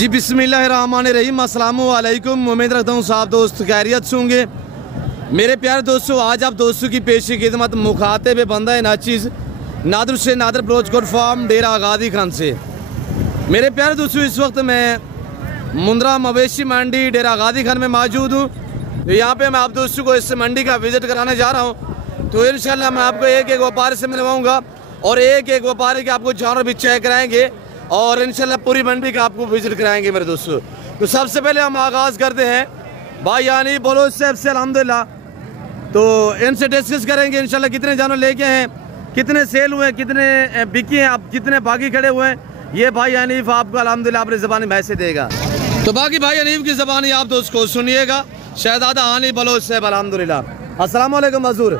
जी बिस्मिल्लाहिर्रहमानिर्रहीम, अस्सलामु अलैकुम। उम्मीद रखता हूँ साहब दोस्त खैरियत से होंगे। मेरे प्यारे दोस्तों, आज आप दोस्तों की पेशी खिदमत मुखातिब बंदा है नाचीज़ नादर से नादर ब्रोच कोट फार्म डेरा आगादी खान से। मेरे प्यारे दोस्तों, इस वक्त मैं मुंद्रा मवेशी मंडी डेरा आगादी खान में मौजूद हूँ। तो यहाँ पे मैं आप दोस्तों को इस मंडी का विज़िट कराने जा रहा हूँ। तो इंशाल्लाह मैं आपको एक एक व्यापारी से मिलवाऊँगा और एक एक व्यापारी के आपको जानवर भी चेक कराएँगे और इंशाल्लाह पूरी मंडी का आपको विजिट कराएंगे मेरे दोस्तों। तो सबसे पहले हम आगाज़ करते हैं भाई यानी बलोच साहब से अल्हम्दुलिल्लाह। तो इनसे डिस्कस करेंगे इंशाल्लाह कितने जानवर लेके हैं, कितने सेल हुए, कितने बिकी हैं, अब कितने बाकी खड़े हुए हैं। ये भाई हनीफ आपको अल्हम्दुलिल्लाह अपनी ज़बानी भैंसे देगा। तो बाकी भाई हनीफ की ज़बानी आप दोस्त को सुनिएगा। शहजादा हनीफ बलोच साहब अल्हम्दुलिल्लाह। अस्सलाम वालेकुम हज़ूर।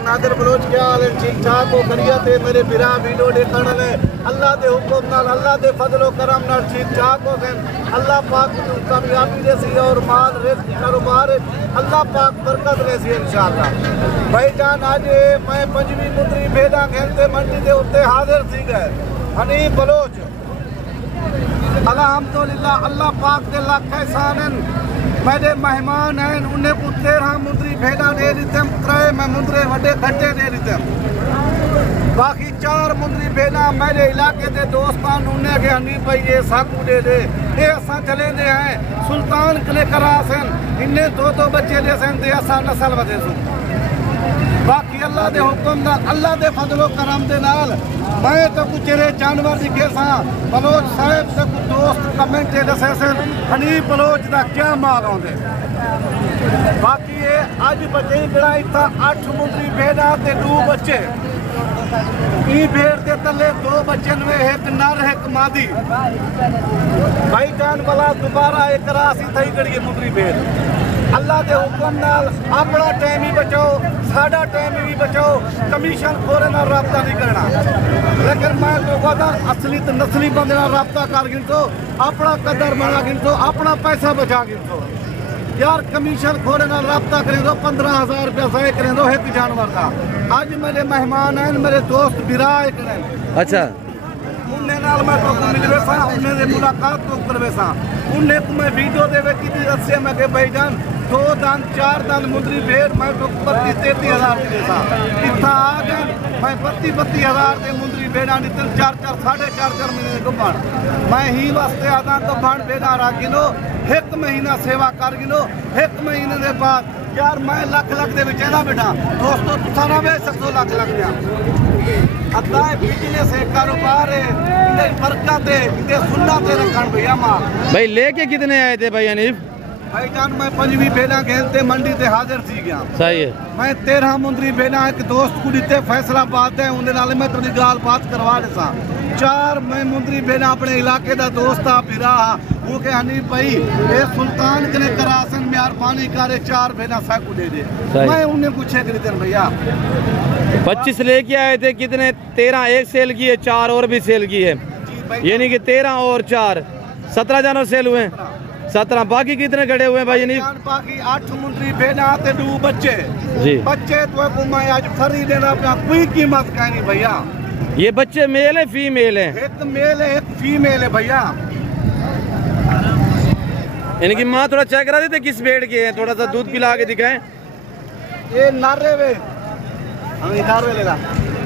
नादर बलोच क्या हाल है? ठीक ठाक हो? खैरियत है मेरे बिरा वीडियो देखने वाले। अल्लाह दे हुक्म नाल, अल्लाह दे फजलो करम नाल ठीक ठाक हो गए। अल्लाह पाक की कामयाबी देसी और माल रिज़्क कारोबार अल्लाह पाक बरकत देसी इंशाअल्लाह। भाई जान आज मैं पंजवी मुंदरी भेड़ा खेलते मंडी के उत्ते हाजिर थी गए हनीफ बलोच अल्हम्दुलिल्लाह। अल्लाह पाक के लाख एहसान मेरे मेहमान हैं, उन्हें को 13 मुंदरी भेड़ा दे दी, त्रय मैं मुंदरे वड्डे खट्टे दे दी, बाकी 4 मुंदरी भेड़ा मेरे इलाके के दोस्तान उन्हें के हनीफ भाई ये साकू दे दे। ये असा चले दे हैं सुल्तान कले करासन, इन्हें 2 बच्चे दे सन दे असा नस्ल वधे सु। बाकी अल्लाह दे हुक्म नाल, अल्लाह दे फजलो करम दे नाल मैं तो कुछ जानवर दिखे सा बलोच साहब से कुछ दोस्त कमेंट दसे सन हनीफ बलोच का क्या माल आते। बाकी ये अज बचे जरा इतना 8 मुंदरी भेड़ा ते 2 बच्चे ई भेड़ के तले 2 बच्चे में एक नर एक मादी। भाई जान वाला दोबारा एक रासी थी कड़ी मुंदरी भेड़। अल्लाह के हुक्म नाल अपना टाइम ही बचाओ, साडा टाइम भी बचाओ, कमीशन खोरे नाल रब्ता नहीं करना। लेकिन मैं तो कहता असली तो नस्ली बंदे नाल रब्ता कर गिनतो, अपना कदर बना गिनतो, अपना पैसा बचा गिनतो। यार कमीशन खोरे नाल रब्ता करें दो 15,000 रुपया सही करें दो एक जानवर का। आज मेरे मेहमान हैं, मेरे दोस्त बिराए करें। अच्छा उन्हें नाल मैं तो मिलवे सा, उन्हें मुलाकात तो करवे सा, उन्हें को मैं वीडियो देवे की रस्से में के भाईजान 2 दान 4 दान मुंदरी भेड़ मैं तो 32-33,000 दे सा। इतना आ गए मैं 32-32,000 के मुंदरी भेड़ा निकल 4-4 4.5 महीने को बाढ़ मैं ही वास्ते आदा तो बाढ़ भेड़ा रख गिनो 1 महीना सेवा कर गिनो। 1 महीने के बाद यार मैं लाख दे बेटा दोस्तों सारा वे 100 लाख दिया। अद्धा बिजनेस है, कारोबार है, बरकत है, सुन्नत है रखन भैया माल। भाई लेके कितने आए थे भाई हनीफ? भाई जान मैं 5वीं भेड़ा खेलते मंडी से हाजिर थी गया। सही है। मैं 13 मुंदरी भेड़ा एक दोस्त को दिते फैसलाबाद है, उन्हें नाल मैं थोड़ी गाल बात करवा देसा। 4 मैं मुंदरी भेड़ा अपने इलाके का दोस्त आ फिरा वो के हनीफ भाई ये सुल्तान कने करासन मेहरबानी करे 4 भेड़ा साकू दे दे। मैं उन्हें पूछे कि भैया 25 लेके आए थे, कितने 13 एक सेल की है, 4 और भी सेल की है, यानी कि 13 और 4 17 जानवर सेल हुए। 17 बाकी कितने खड़े हुए हैं भाई? नहीं बाकी 8 मुंदरी भेड़ा ते 2 बच्चे जी। बच्चे तो मैं आज फरी देना अपना कोई कीमत का नहीं भैया। ये बच्चे मेल है फीमेल है? एक मेल है एक फीमेल है भैया। इनकी माँ थोड़ा चेक करा देते किस भेड़ के हैं, थोड़ा सा दूध पिला के दिखाएं। ये नारे वे हम इधर वे लेगा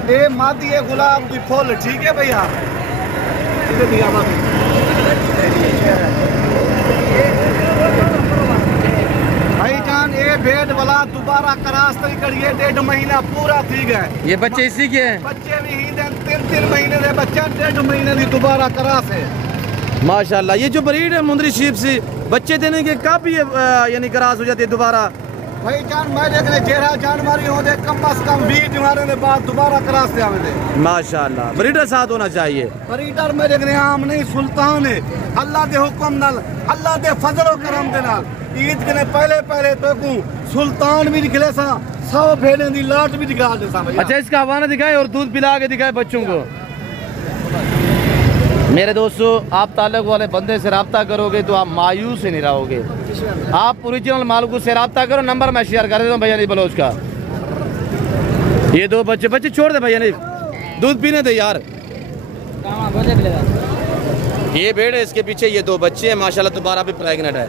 ये मादी है गुलाब की फूल ठीक है भैया। भाई जान ये भेड़ वाला दोबारा करास तरी करिए 1.5 महीना पूरा थी गए। ये बच्चे इसी के हैं? बच्चे भी ही 3 महीने के बच्चे 1.5 महीने की दोबारा करास है माशाल्लाह। ये जो ब्रीड है मुंदरी शीप से बच्चे देने के कब ये यानी करास हो जाती है दोबारा? भाई जान मैं देखने जेरा जानवरी हो दे कम से कम 20 दिवारे के बाद दोबारा करास दे आवे दे माशाल्लाह। ब्रीडर साथ होना चाहिए। ब्रीडर में देखने आम नहीं सुल्तान है। अल्लाह के हुक्म नाल, अल्लाह के फजलो करम दे नाल ईद के पहले तो को सुल्तान भी निकले सा 100 भेड़े दी लाट भी दिखा दे सा। अच्छा इसका हवाना दिखाए और दूध पिला के दिखाए बच्चों को। मेरे दोस्तों आप ताल्लुक वाले बंदे से रब्ता करोगे तो आप मायूस ही नहीं रहोगे। आप ओरिजिनल मालूम से रब्ता करो। नंबर मैं शेयर कर देता हूँ भैया नहीं बलोच का। ये 2 बच्चे छोड़ दे भैया नहीं दूध पीने दे यार। ये भेड़ है, इसके पीछे ये 2 बच्चे हैं माशाल्लाह, दोबारा भी प्रेग्नेंट है।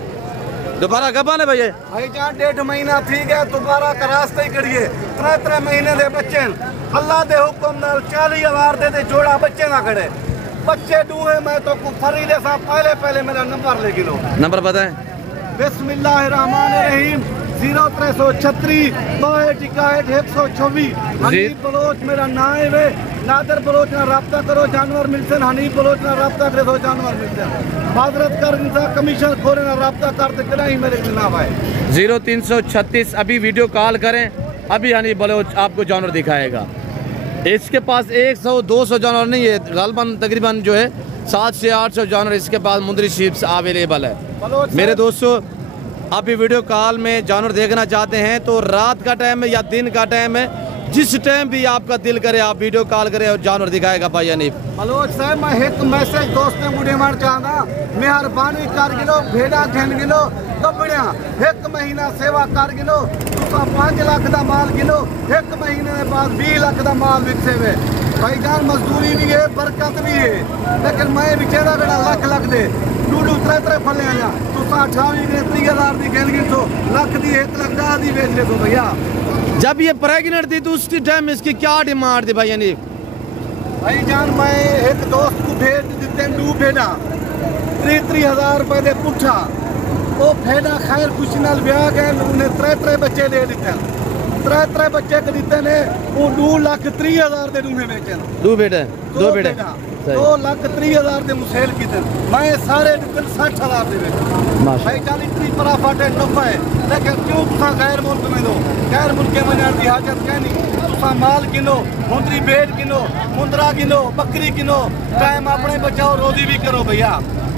दोबारा कब आने भैया? भाईजान 1.5 महीना थी गया, दोबारा का रास्ते ही करिए। 3 महीने दे बच्चे अल्लाह दे हुक्म नाल 40,000 दे जोड़ा बच्चे ना खड़े बच्चे डूहे। मैं तो फरीदे सा पहले मेरा नंबर ले गिलो। नंबर बताएं। बिस्मिल्लाहिर्रहमानिर्रहीम 0336 62 124। हनीफ बलोच मेरा नाम है। नादर बलोच ना रब्ता करो जानवर मिलते। हनीफ बलोच ना रब्ता करे तो जानवर मिलते। माजरत कर इंसान कमीशन खोरे ना रब्ता करते करा ही मेरे खिलाफ है। 0336 अभी वीडियो कॉल करें, अभी हनीफ बलोच आपको जानवर दिखाएगा। इसके पास 100-200 जानवर नहीं है, गालबन तकरीबन जो है 700 से 800 जानवर इसके पास मुंदरी शीप्स अवेलेबल है। मेरे दोस्तों, आप ये वीडियो कॉल में जानवर देखना चाहते हैं तो रात का टाइम है या दिन का टाइम है, जिस टाइम भी आपका दिल करे आप वीडियो कॉल करें और जानवर दिखाएगा भाई हनीफ। बलोच साहब मैं एक मैसेज दोस्त ने मुझे मार चाहना मेहरबानी कर गिलो भेड़ा घेन गिलो कपड़िया 1 महीना सेवा कर गिलो 5 लाख का माल गिलो 1 महीने के बाद 20 लाख का माल विकसे हुए। भाईजान मजदूरी भी है बरकत भी है, लेकिन मैं बेचारा बेड़ा लख दे 2-3 फले आया तो 28,000 की गेंद गिन तो लख दी 1 लाख 10 दी बेच ले तो भैया। जब ये प्रेग्नेंट थी तो उसकी टाइम इसकी क्या डिमांड थी भाई हनीफ? भाईजान मैं एक दोस्त को भेज देते 2 भेड़ा 30,000 रुपए दे पुठा वो भेड़ा खैर खुशी नाल ब्याह गए उन्हें 3 बच्चे दे दिते। 3 बच्चे के दिते ने वो 2,30,000 दे दूंगे बेचे। 2 बेटे 2,30,000 दे मुसेल की थे। मैं सारे 60,000 दे बेचे। भाई जान इतनी फटाफट है नफा है, लेकिन क्यों तुसा गैर मुल्क में दो? गैर मुल्क में जाने की हाजत क्या नहीं। तुसा माल गिनो, मुंदरी भेड़ गिनो, मुंदरा गिनो, बकरी गिनो, टाइम अपने बचाओ, रोजी भी करो भैया।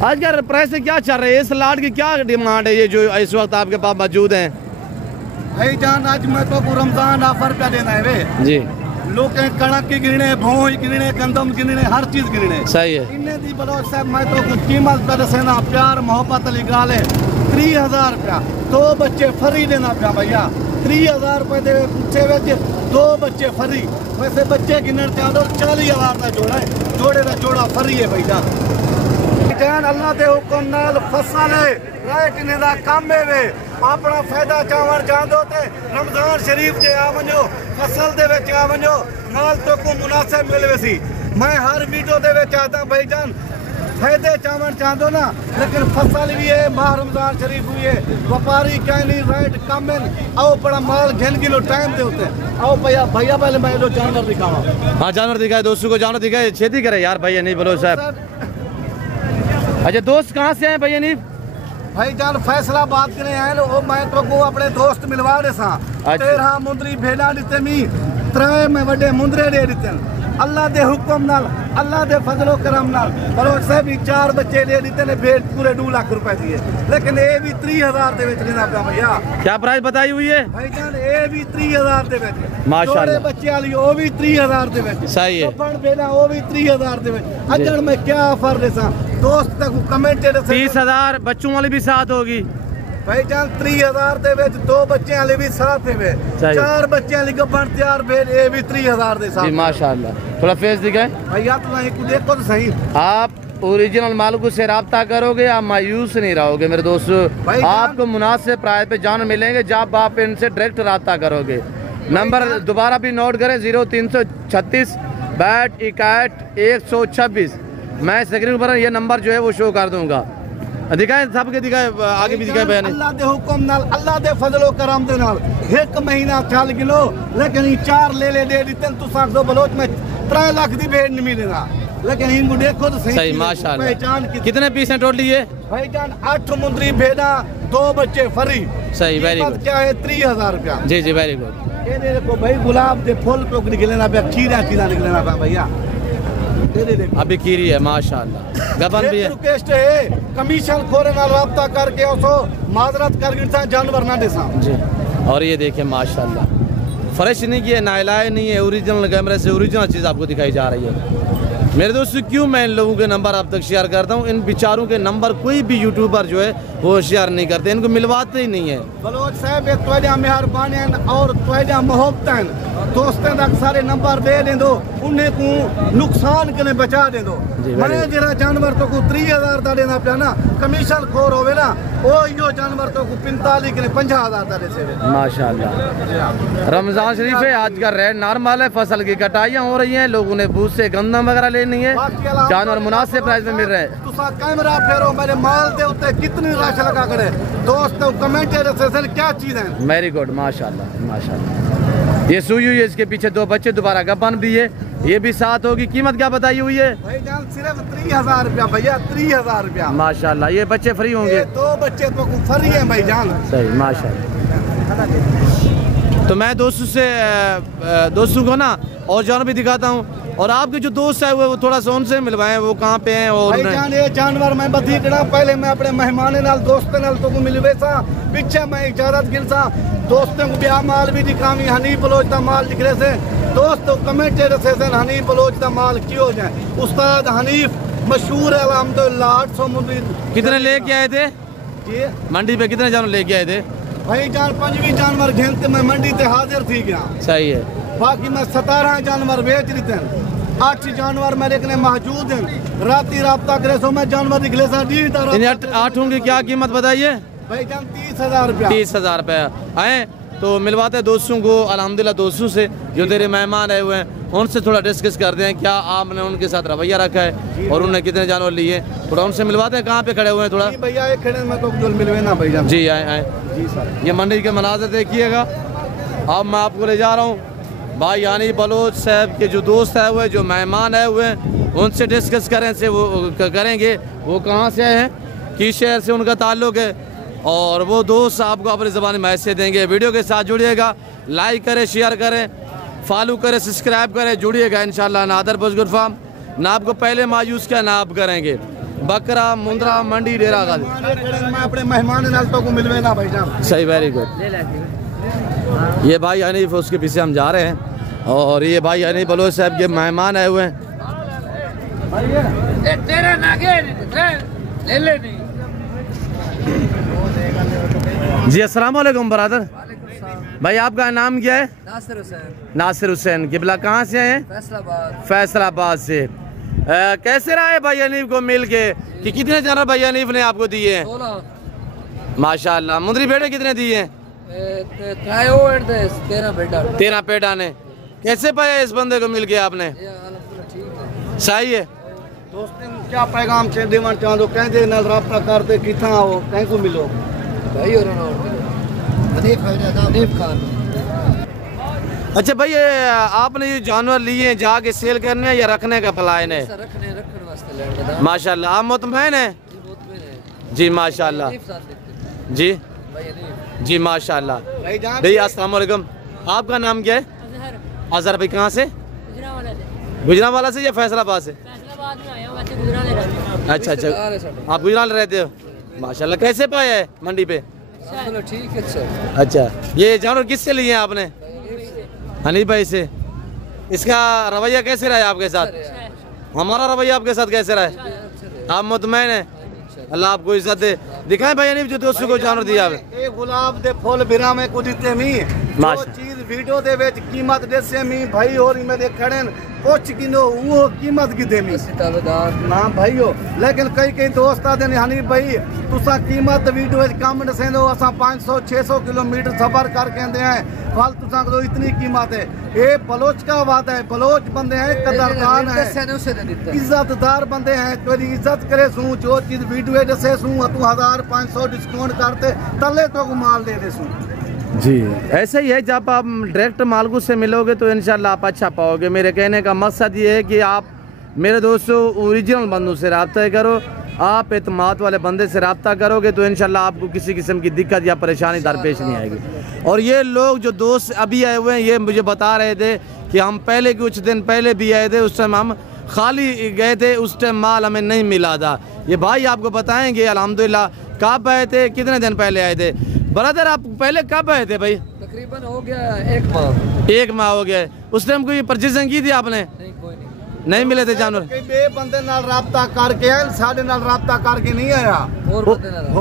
आज का प्राइस क्या चल रहा है? इस लाट की क्या डिमांड है ये जो इस वक्त आपके पास मौजूद है? भाई जान आज मैं तो रमजान ऑफर पे देना है वे जी। लोग कणक की गिरने, भोज गिरने, गंदम गिरने, हर चीज गिरने। सही है। इन्हें दी बलोच साहब मैं तो कुछ कीमत पर सेना प्यार मोहब्बत अली गाल है 30,000 रुपया 2 बच्चे फ्री देना पिया भैया। 30,000 रुपए दे पूछे वे 2 बच्चे फ्री। वैसे बच्चे गिनर चाहो 40,000 का जोड़ा है, जोड़े का जोड़ा फ्री है भैया। जान अल्लाह दे हुक्म नाल फसल है राइट ने दा काम है वे अपना फायदा चावण चाहदो ते रमजान शरीफ जे आ वञो फसल दे विच आ वञो नाल तो को मुनासिब मिलवे सी। मैं हर वीडियो दे विच आता भाईजान फायदे चावण चाहदो ना, लेकिन फसल भी है माह रमजान शरीफ भी है व्यापारी कहनी राइट काम है। आओ बड़ा माल घेन किलो टाइम दे होते आओ भैया पहले मैं जो जानवर दिखावा। हाँ जानवर दिखाए, दोस्तों को जानवर दिखाए, छेती करे यार भैया नहीं बोलो साहब। अच्छा दोस्त कहाँ से हैं भैया नहीं? भाईजान फैसलाबाद के हैं वो मैं तो को अपने दोस्त मिलवा दे सा। 13 मुंदरी भेड़ा दिते मी 3 में बड़े मुंदरे दे दिते अल्लाह दे हुक्म नाल अल्लाह दे फजलो करम नाल। बलोच साहब भी 4 बच्चे दे दिते ने भेड़ पूरे 2 लाख रुपए दिए, लेकिन ये भी 30,000 दे विच लेना पिया भैया। क्या प्राइस बताई हुई है भाईजान? ये भी 30,000 दे विच माशाल्लाह। बच्चे वाली वो भी 30,000 दे विच सही है। भेड़ा वो भी 30,000 दे विच। अजन मैं क्या ऑफर दे सा दोस्त तक कमेंट 30,000 बच्चों वाली भी साथ होगी भाईजान। 30,000 दे विच 2 बच्चे वाले भी साथ है, 4 बच्चे वाली गब्बन तैयार भेड़ ये भी 30,000 दे साथ जी माशाल्लाह। थोड़ा फेस दिखाए भैया तो नहीं को देखो तो सही। आप ओरिजिनल मालिक से रब्ता करोगे आप मायूस नहीं रहोगे मेरे दोस्तों। आपको मुनासिब प्राइस पे जान मिलेंगे जब आप इनसे डायरेक्ट रब्ता करोगे। नंबर दोबारा भी नोट करें 0336 62 126। मैं स्क्रीन पर ये नंबर जो है वो शो कर दूंगा। दिखाए सबके दिखाए आगे भी दिखाए बयान। अल्लाह दे हुक्म नाल अल्लाह दे फजलो करम दे नाल 1 महीना चल गिलो, लेकिन 4 ले दे दिते तू साख दो बलोच में 3 लाख दी भेड़ नहीं मिलेगा, लेकिन इनको देखो तो सही माशाल्लाह। पहचान कितने पीस हैं टोटली ये? भाईजान 8 मुंदरी भेड़ा 2 बच्चे फ्री। सही वेरी गुड। क्या है 30,000 रुपया जी जी वेरी गुड। ये देखो भाई गुलाब दे फूल को निकलना पे खीरा निकलना पे भैया। अभी कीरी है माशाल्लाह, गबन भी है। रिक्वेस्ट है कमीशन खोरे नाल राब्ता करके उसो माजरत कर गिरता जानवर ना देसा जी। और ये देखिए माशाल्लाह फ्रेश नहीं किया, नाइलाए नहीं है, ओरिजिनल कैमरे से ओरिजिनल चीज़ आपको दिखाई जा रही है। मेरे दोस्तों क्यों मैं इन लोगों के नंबर आप तक शेयर करता हूँ? इन बेचारों के नंबर कोई भी यूट्यूबर जो है वो शेयर नहीं करते, इनको मिलवाते ही नहीं है। बलोच साहब ये मेहरबानी और मोहब्बत दोस्तों तक सारे नंबर दे देंदो उन्हें को नुकसान के बचा देंदो मैंने जरा जानवर तो को 30,000 दा देना पिया ना कमीशन खोर होवे ना ओ यो जानवर तो को 45 के 50,000 दा दे से माशाल्लाह। रमजान शरीफ है, आज का रेट नॉर्मल है, फसल की कटाइयाँ हो रही हैं, लोगों ने बूथ से गंदम वगैरह लेनी है, जानवर मुनासिब प्राइस में मिल रहे हैं। तुसा कैमरा फेरो मेरे माल दे उत्ते कितनी रश लगा करे दोस्तों कमेंट सेशन क्या चीज है। वेरी गुड माशाल्लाह माशाल्लाह। ये सुई हुई है, इसके पीछे 2 बच्चे, दोबारा गब्बन भी है, ये भी साथ होगी। कीमत क्या बताई हुई है भाईजान? सिर्फ 30,000 रुपया भैया, 30,000 रुपया माशाल्लाह। ये बच्चे फ्री होंगे? 2 बच्चे तो फ्री है भाईजान। सही माशाल्लाह। तो मैं दोस्तों को ना और जानवर भी दिखाता हूँ, और आपके जो दोस्त है वो थोड़ा सा उनसे मिलवाएं, वो कहाँ पे हैं। और भाईजान ये जानवर मैं बतीकड़ा पहले मैं अपने मेहमान नाल दोस्तों नाल तो को मिलवे सा, पीछे मैं इजाजत गिल सा दोस्तों को ब्याह माल भी दिखावी, हनीफ बलोच का माल दिख रहे से दोस्तों कमेंट सेशन हनीफ बलोच का माल क्यों जाए। उस्ताद हनीफ मशहूर है अल्हम्दुलिल्लाह। 800 मुंडी कितने लेके आए थे जी मंडी पे? कितने जानवर लेके आए थे भाईजान? 5 जानवर घेंते मैं मंडी ते हाजिर थी गया। सही है। बाकी मैं 17 जानवर बेच रही थे, 8 जानवर मेरे कने मौजूद हैं। राती राब्ता करे सो मैं जानवर निकले सा 8 होंगे। क्या कीमत बताइए भाईजान? 30,000 रुपया। 30,000 रुपया आए तो मिलवाते दोस्तों को अल्हम्दुलिल्लाह। दोस्तों से जो तेरे मेहमान आए हुए हैं उनसे थोड़ा डिस्कस करते हैं, क्या आपने उनके साथ रवैया रखा है और उन्होंने कितने जानवर लिए, थोड़ा उनसे मिलवाते हैं। कहाँ पे खड़े हुए हैं थोड़ा भैया? एक खड़े में तो जो मिलवे ना भाईजान। जी आए जी सर। ये मंडी के मनाज़र देखिएगा। अब मैं आपको ले जा रहा हूँ भाई यानी बलोच साहब के जो दोस्त आए हुए हैं, जो मेहमान आए हुए हैं, उनसे डिस्कस करेंगे वो कहाँ से आए हैं, किस शहर से उनका ताल्लुक है, और वो दोस्त आपको अपनी ज़बान में मैसेज देंगे। वीडियो के साथ जुड़िएगा, लाइक करें, शेयर करें, फॉलो करें, सब्सक्राइब करें, जुड़िएगा इंशाल्लाह। नादर बजगुर फार्म ना आपको पहले मायूस क्या ना आप करेंगे। बकरा मुंद्रा मंडी डेरा गाजी मैं अपने मेहमान नाल तो को मिलवे ना भाईजान। सही, वेरी गुड। ये भाई हनीफ, उसके पीछे हम जा रहे हैं, और ये भाई हनीफ बलोच साहब के मेहमान आए हुए हैं। तेरा नागे ले ले नहीं। जी अस्सलाम वालेकुम बरादर। भाई आपका नाम क्या है? नासिर हुसैन। नासिर हुसैन। किबला कहाँ से आए हैं? फैसलाबाद। फैसलाबाद से। कैसे रहा है भाई हनीफ को मिल के, कि कितने जानवर भाई हनीफ ने आपको दिए हैं? 16 माशाल्लाह। मुंदरी बेटे कितने दिए हैं? 13 पेटा ने। कैसे पाया इस बंदे को मिल के आपने? सही है। दोस्तों क्या पैगाम से देवन चाहते कहते नाल राब्ता करते किथा हो कहीं को मिलो भाई और हनीफ खान। अच्छा भाई आपने ये जानवर लिए जाके सेल करने या रखने का प्लान है? रखने वास्ते माशाल्लाह। आप मुतमईन है? जी माशाल्लाह। जी जी माशाल्लाह। भैया अस्सलाम वालेकुम। आपका नाम क्या है? अजहर भाई। कहाँ से? गुजरांवाला से या फैसलाबाद से? अच्छा अच्छा, आप गुजरात रहते हो? माशाल्लाह। कैसे पाया है मंडी पे? ठीक है सर। अच्छा, ये जानवर किससे लिए हैं आपने? हनीफ भाई से। इसका रवैया कैसे रहा है आपके साथ? हमारा रवैया आपके साथ कैसे रहा है? आप मुतमईन है? अल्लाह आपको इज्जत दे। दिखाएं भाई हनीफ जो दोस्तों को जानवर दिया है। गुलाब दे फूल बिरा में कुछ दिते मी जो चीज वीडियो दे विच कीमत देसे मी भाई और मेरे खड़े पुछ किनो वो कीमत की देमी ना भाईयो। लेकिन कई दोस्त आते हैं हनीफ भाई तुसा कीमत वीडियो कम दसेंदो, असा 500-600 किलोमीटर सफर करके आते हैं, फल तुसा को इतनी कीमत है। ये बलोच का वादा है, बलोच बंदे हैं, कदरदान है, इज्जतदार बंदे हैं, तेरी इज्जत करे सू। जो चीज वीडियो दसे सू तू 1500 डिस्काउंट करते तले तो माल दे दे सू। जी ऐसे ही है, जब आप डायरेक्ट मालगू से मिलोगे तो इंशाल्लाह आप अच्छा पाओगे। मेरे कहने का मकसद ये है कि आप मेरे दोस्तों ओरिजिनल बंदों से रब्ता करो, आप एतमाद वाले बंदे से रब्ता करोगे तो इंशाल्लाह आपको किसी किस्म की दिक्कत या परेशानी दरपेश नहीं आएगी। और ये लोग जो दोस्त अभी आए हुए हैं ये मुझे बता रहे थे कि हम पहले कुछ दिन पहले भी आए थे, उस टाइम हम खाली गए थे, उस टाइम माल हमें नहीं मिला था। ये भाई आपको बताएंगे अल्हम्दुलिल्लाह कब आए थे, कितने दिन पहले आए थे। ब्रदर आप पहले कब आए थे भाई? तकरीबन हो गया 1 माह। 1 माह हो गया। उस टाइम कोई परचेजिंग की थी आपने? नहीं, कोई नहीं मिले थे जानवर? बे बंदे नाल राब्ता करके साडे नाल राब्ता करके नहीं आया। और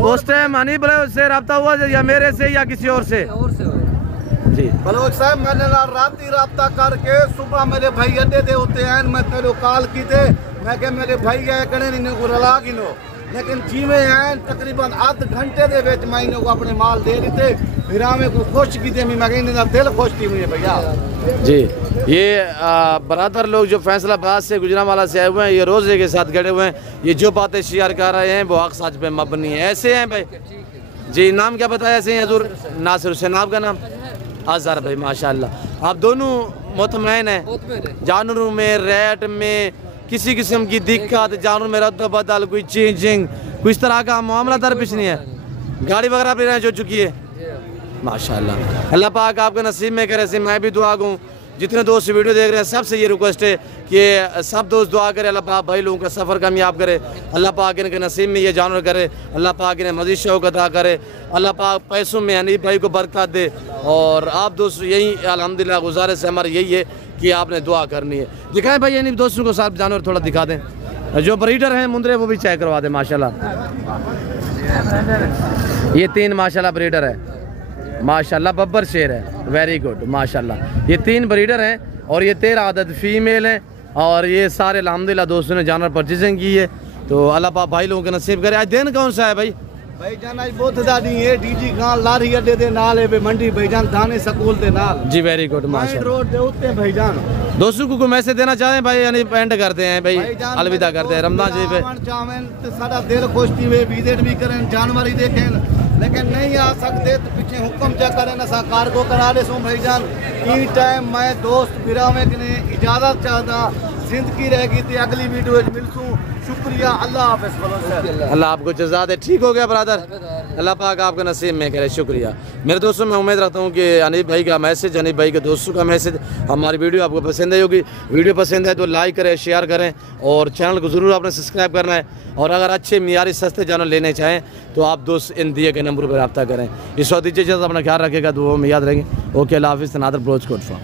उस टाइम हनीफ भाई से राब्ता हुआ या मेरे से या किसी और से? जी बलोच साहब मैंने रात ही रब्ता करके सुबह मेरे भाई अड्डे दे होते हैं, मैं तेरे कॉल की थे, मैं कह मेरे भाई है कड़े नहीं को रला गिनो, लेकिन जीवे हैं तकरीबन आध घंटे दे विच मैं इन्हों को अपने माल दे दी फिर हमें को खुश की थे, मैं कहीं दिल खुश थी मुझे भैया जी। ये बरादर लोग जो फैसलाबाद से गुजरांवाला से आए हुए हैं, ये रोज़े के साथ खड़े हुए हैं, ये जो बातें शेयर कर रहे हैं वो हक सच पे मबनी है। ऐसे हैं भाई जी, नाम क्या बताया ऐसे हैं हजूर? नासिर हुसैन, आपका नाम? अजहर भाई माशाल्लाह। आप दोनों मुतमईन हैं जानवरों में, रेट में, किसी किस्म की दिक्कत, जानवर में रद्द बदल, कोई चेंजिंग, कोई इस तरह का मामला दरपेश नहीं है? गाड़ी वगैरह भी रह जो चुकी है माशाल्लाह। अल्लाह पाक आपके नसीब में करे। से मैं भी दुआ दूँ, जितने दोस्त वीडियो देख रहे हैं सबसे ये रिक्वेस्ट है कि सब दोस्त दुआ करें, अल्लाह पाक भाई लोगों का सफ़र कामयाब करे, अल्लाह पाक इनके नसीब में ये जानवर करे, अल्लाह पाक इन्हें मज़ीद शौक़ अता करे, अल्लाह पाक पैसों में हनीफ भाई को बरकत दे। और आप दोस्त यही अल्हम्दुलिल्लाह गुजारिश है हमारी यही है कि आपने दुआ करनी है। दिखाएं भाई यानी दोस्तों को साथ जानवर थोड़ा दिखा दें, जो ब्रीडर हैं मुंदरे वो भी चेक करवा दें माशाल्लाह। ये 3 माशाल्लाह ब्रीडर है माशाल्लाह, बब्बर शेर है, वेरी गुड माशाल्लाह। ये 3 ब्रीडर हैं और ये 13 आदत फीमेल हैं और ये सारे अल्हम्दुलिल्लाह दोस्तों ने जानवर परचेजिंग की है। तो अल्लाह पाक भाई लोगों के नसीब करे। आज दिन कौन सा है भाई? भाईजान आज बहुत दी है डीजी खान लारी अड्डे दे नाल है मंडी भाईजान दाने स्कूल दे नाल जी, वेरी गुड माशाल्लाह। रोड दे उत्ते भाईजान दोस्तों को मैसेज देना चाहें भाई, यानी एंड करते हैं भाई, अलविदा करते हैं रमजान जी पे। सारा दिल खुश थी वे विजिट भी करें, जानवर ही देखें, लेकिन नहीं आ सकते तो पीछे हुक्म चा करें असा कार्गो करा दे सो भाईजान। ई टाइम मैं दोस्त बिरावे ने इजाजत चाहता, जिंदगी रहेगी तो अगली वीडियो मिलसूँ। शुक्रिया, अल्लाह हाफ़िज़। अल्लाह आपको जज़ा दे। ठीक हो गया ब्रदर, अल्लाह पाक आपका नसीब में करे। शुक्रिया मेरे दोस्तों, मैं उम्मीद रखता हूँ कि हनीफ भाई का मैसेज, हनीफ भाई के दोस्तों का मैसेज, हमारी वीडियो आपको पसंद आई होगी। वीडियो पसंद है तो लाइक करें, शेयर करें और चैनल को ज़रूर आपने सब्सक्राइब करना है। और अगर अच्छे मियारी सस्ते जानवर लेने चाहें तो आप दोस्त इन दिए के नंबर पर रब्ता करें। इस वक्त दीजिए, अपना ख्याल रखेगा, दुआ में याद रहेंगे। ओके, अल्लाह हाफ़िज़। नादर ब्रोच कोट फॉर्म।